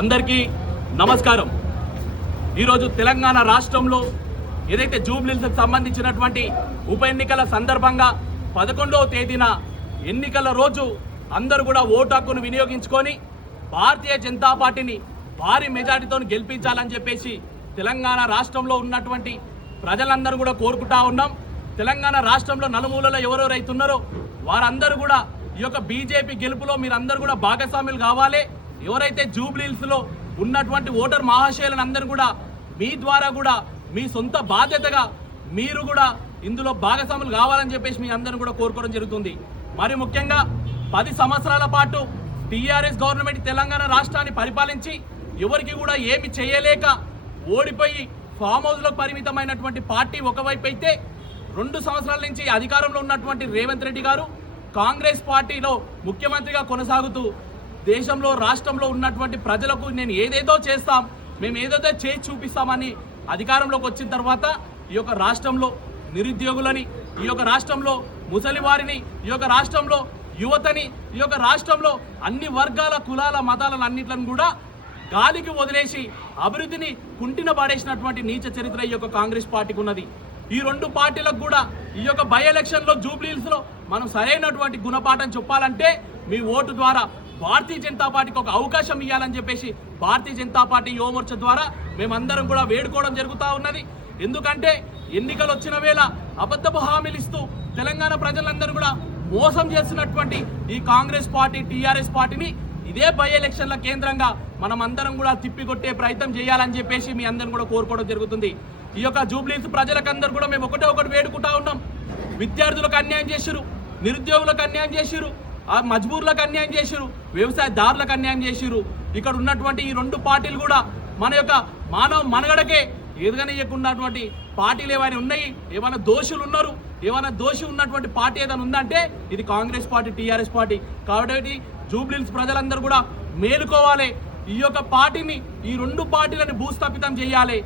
అందరికీ నమస్కారం. ఈరోజు తెలంగాణ రాష్ట్రంలో ఏదైతే జూబ్లీస్కి సంబంధించినటువంటి ఉప ఎన్నికల సందర్భంగా పదకొండవ తేదీన ఎన్నికల రోజు అందరూ కూడా ఓటు హక్కును వినియోగించుకొని భారతీయ జనతా పార్టీని భారీ మెజార్టీతో గెలిపించాలని చెప్పేసి తెలంగాణ రాష్ట్రంలో ఉన్నటువంటి ప్రజలందరూ కూడా కోరుకుంటా ఉన్నాం. తెలంగాణ రాష్ట్రంలో నలుమూలలో ఎవరెవరు వారందరూ కూడా ఈ యొక్క బీజేపీ గెలుపులో మీరందరూ కూడా భాగస్వాములు కావాలి. ఎవరైతే జూబ్లీహిల్స్లో ఉన్నటువంటి ఓటర్ మహాశయులను అందరూ కూడా మీ ద్వారా కూడా మీ సొంత బాధ్యతగా మీరు కూడా ఇందులో భాగస్వాములు కావాలని చెప్పేసి మీ అందరూ కూడా కోరుకోవడం జరుగుతుంది. మరి ముఖ్యంగా పది సంవత్సరాల పాటు టీఆర్ఎస్ గవర్నమెంట్ తెలంగాణ రాష్ట్రాన్ని పరిపాలించి ఎవరికి కూడా ఏమి చేయలేక ఓడిపోయి ఫామ్ హౌస్లో పరిమితమైనటువంటి పార్టీ ఒకవైపు అయితే రెండు సంవత్సరాల నుంచి అధికారంలో ఉన్నటువంటి రేవంత్ రెడ్డి గారు కాంగ్రెస్ పార్టీలో ముఖ్యమంత్రిగా కొనసాగుతూ దేశంలో రాష్ట్రంలో ఉన్నటువంటి ప్రజలకు నేను ఏదేదో చేస్తాం మేము ఏదైతే చేసి చూపిస్తామని అధికారంలోకి వచ్చిన తర్వాత ఈ యొక్క రాష్ట్రంలో నిరుద్యోగులని ఈ యొక్క రాష్ట్రంలో ముసలివారిని ఈ యొక్క రాష్ట్రంలో యువతని ఈ యొక్క రాష్ట్రంలో అన్ని వర్గాల కులాల మతాలను అన్నింటిని కూడా గాలికి వదిలేసి అభివృద్ధిని కుంటిన పాడేసినటువంటి నీచ చరిత్ర ఈ యొక్క కాంగ్రెస్ పార్టీకి ఉన్నది. ఈ రెండు పార్టీలకు కూడా ఈ యొక్క బై ఎలక్షన్లో జూబ్లీహిల్స్లో మనం సరైనటువంటి గుణపాఠం చెప్పాలంటే మీ ఓటు ద్వారా భారతీయ జనతా పార్టీకి ఒక అవకాశం ఇవ్వాలని చెప్పేసి భారతీయ జనతా పార్టీ యువమోర్చ ద్వారా మేమందరం కూడా వేడుకోవడం జరుగుతూ ఉన్నది. ఎందుకంటే ఎన్నికలు వచ్చిన వేళ అబద్ధపు హామీలు ఇస్తూ తెలంగాణ ప్రజలందరూ కూడా మోసం చేస్తున్నటువంటి ఈ కాంగ్రెస్ పార్టీ టీఆర్ఎస్ పార్టీని ఇదే బై ఎలక్షన్ల కేంద్రంగా మనం అందరం కూడా తిప్పికొట్టే ప్రయత్నం చేయాలని చెప్పేసి మీ అందరం కూడా కోరుకోవడం జరుగుతుంది. ఈ యొక్క జూబ్లీస్ ప్రజలకందరూ కూడా మేము ఒకటే ఒకటి వేడుకుంటా ఉన్నాం. విద్యార్థులకు అన్యాయం చేసిరు నిరుద్యోగులకు అన్యాయం చేసిరు ఆ మజ్బూర్లకు అన్యాయం చేసిరు వ్యవసాయదారులకు అన్యాయం చేసిరు ఇక్కడ ఉన్నటువంటి ఈ రెండు పార్టీలు కూడా మన యొక్క మానవ మనగడకే ఎదగనియకున్నటువంటి పార్టీలు ఏమైనా ఉన్నాయి ఏమైనా దోషులు ఉన్నారు ఏమైనా దోషి ఉన్నటువంటి పార్టీ ఏదైనా ఉందంటే ఇది కాంగ్రెస్ పార్టీ టీఆర్ఎస్ పార్టీ. కాబట్టి జూబ్లీస్ ప్రజలందరూ కూడా మేలుకోవాలి. ఈ యొక్క పార్టీని ఈ రెండు పార్టీలను భూస్థాపితం చేయాలి.